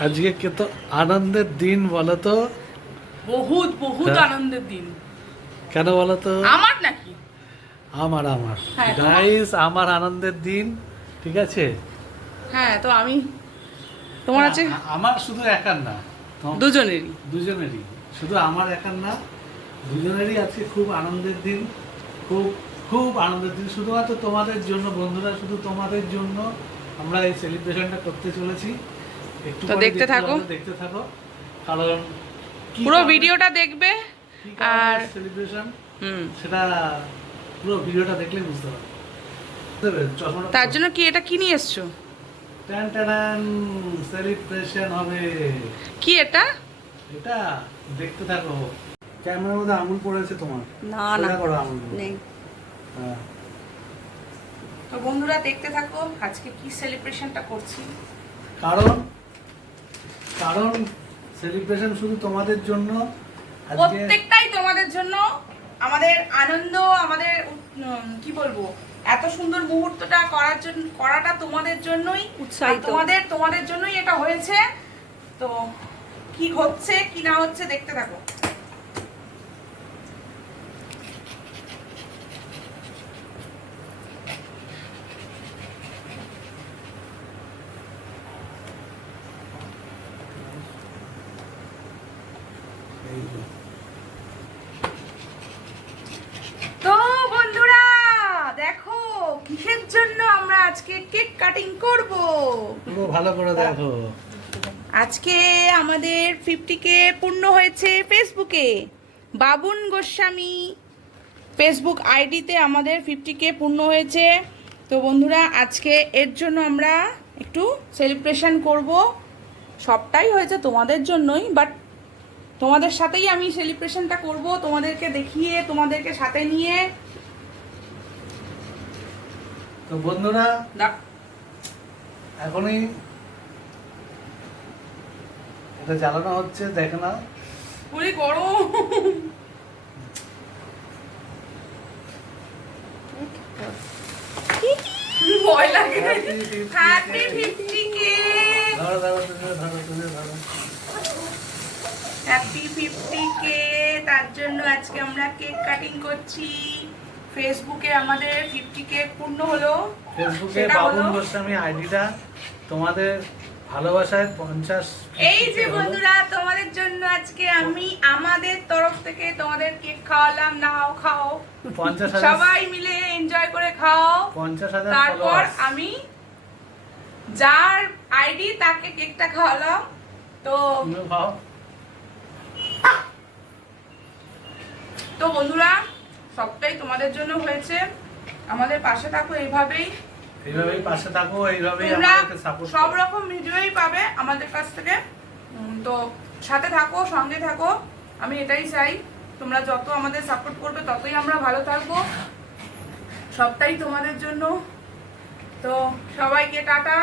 আজকে কত আনন্দের দিন বলো তো। বহুত বহুত হ্যাঁ। আনন্দের দিন। কেন বলো তো? আমার নাকি? আমার হ্যাঁ, তোমার? গাইস, আমার আনন্দের দিন, ঠিক আছে। হ্যাঁ, তো আমি তোমার আছে আমার শুধু একার না, দুজনেরই। দুজনেরই, শুধু আমার একার না, দুজনেরই আজকে খুব আনন্দের দিন, খুব খুব আনন্দের দিন। শুধুমাত্র তোমাদের জন্য বন্ধুরা, শুধু তোমাদের জন্য আমরা এই সেলিব্রেশনটা করতে চলেছি। একটু তো পরে দেখতে থাকো। দেখতে থাকো, কারণ পুরো ভিডিওটা দেখবে। আর সেলিব্রেশন হুম, সেটা পুরো ভিডিওটা দেখলে বুঝতে পারবে। চশমাটা তার জন্য কি এটা কি নিয়ে এসছো? টান টান সেলিব্রেশন হবে। কি এটা? এটা দেখতে থাকো। ক্যামেরার মধ্যে আঙুল পড়েছে তোমার। না সোজা করো আঙুল। নেই। হ্যাঁ। তো বন্ধুরা দেখতে থাকো আজকে কি সেলিব্রেশনটা করছি। কারণ কারণ সেলিব্রেশন শুধু তোমাদের জন্য। আজকে প্রত্যেকটাই তোমাদের জন্য। আমাদের আনন্দ, আমাদের কি বলবো, এত সুন্দর মুহূর্তটা করাটা তোমাদের জন্যই উৎসাহিত। তোমাদের জন্যই এটা হয়েছে। তো কি হচ্ছে কি না হচ্ছে দেখতে থাকো। এই যে, তো বন্ধুরা দেখো কিসের জন্য আমরা আজকে কেক কাটিং করব। পুরো ভালো করে দেখো। আজকে আমাদের 50K পূর্ণ হয়েছে ফেসবুকে। বাবুন গোস্বামী ফেসবুক আইডিতে আমাদের 50K পূর্ণ হয়েছে। তো বন্ধুরা আজকে এর জন্য আমরা একটু সেলিব্রেশন করব। সবটাই হয়েছে তোমাদের জন্যই, বাট তোমাদের সাথেই আমি সেলিব্রেশনটা করব, তোমাদেরকে দেখিয়ে, তোমাদেরকে সাথে নিয়ে। তো বন্ধুরা এখনই এটা জ্বালানো হচ্ছে, দেখে না। পুরি গরম। ভয় লাগে। Happy 50K। ধরো ধরো তুমি ধরো। Happy 50K। তার জন্য আজকে আমরা কেক কাটিং করছি। ফেসবুকে আমাদের 50K পূর্ণ হলো। ফেসবুকে সেটা বাবুন হলো- গোস্বামী আইডিটা তোমাদের ভালোবাসায় 50। এই যে বন্ধুরা তোমাদের জন্য আজকে আমি আমাদের তরফ থেকে তোমাদের কেক খাওয়ালাম। নাও খাও, 50,000 সবাই মিলে এনজয় করে খাও। 50,000 তারপর আমি যার আইডি তাকে কেকটা খাওয়ালাম। তো খাও। তো বন্ধুরা সবটাই তোমাদের জন্য হয়েছে। আমাদের পাশে থাকো এইভাবেই পাশে থাকো, এইভাবেই তোমরা আমাদেরকে সাপোর্ট সব করো। রকম ভিডিওই পাবে আমাদের কাছ থেকে। তো সাথে থাকো, সঙ্গে থাকো। আমি এটাই চাই, তোমরা যত আমাদের সাপোর্ট করবে ততই আমরা ভালো থাকবো। সবটাই তোমাদের জন্য। তো সবাইকে টাটা।